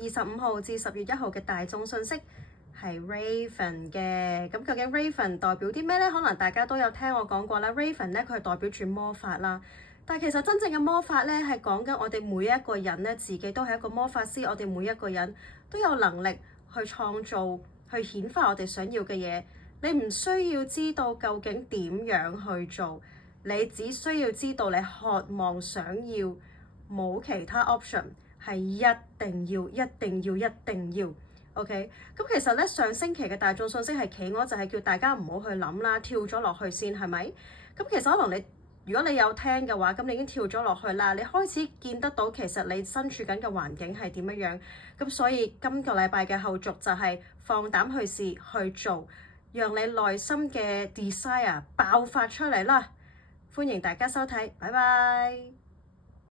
25號至10月1號嘅大眾訊息係 Raven 嘅。咁究竟 Raven 代表啲咩呢？可能大家都有聽我講過啦。Raven 咧，佢係代表住魔法啦。但係其實真正嘅魔法咧，係講緊我哋每一個人咧，自己都係一個魔法師。我哋每一個人都有能力去創造、去顯化我哋想要嘅嘢。你唔需要知道究竟點樣去做，你只需要知道你渴望、想要，冇其他 option， 係一定要、一定要、一定要。OK，咁其實咧，上星期嘅大眾訊息係企鵝，就係叫大家唔好去諗啦，跳咗落去先，係咪？咁其實可能如果你有聽嘅話，咁你已經跳咗落去啦，你開始見得到其實你身處緊嘅環境係點樣樣。咁所以今個禮拜嘅後續就係放膽去試去做，讓你內心嘅 desire 爆發出嚟啦。歡迎大家收睇，拜拜。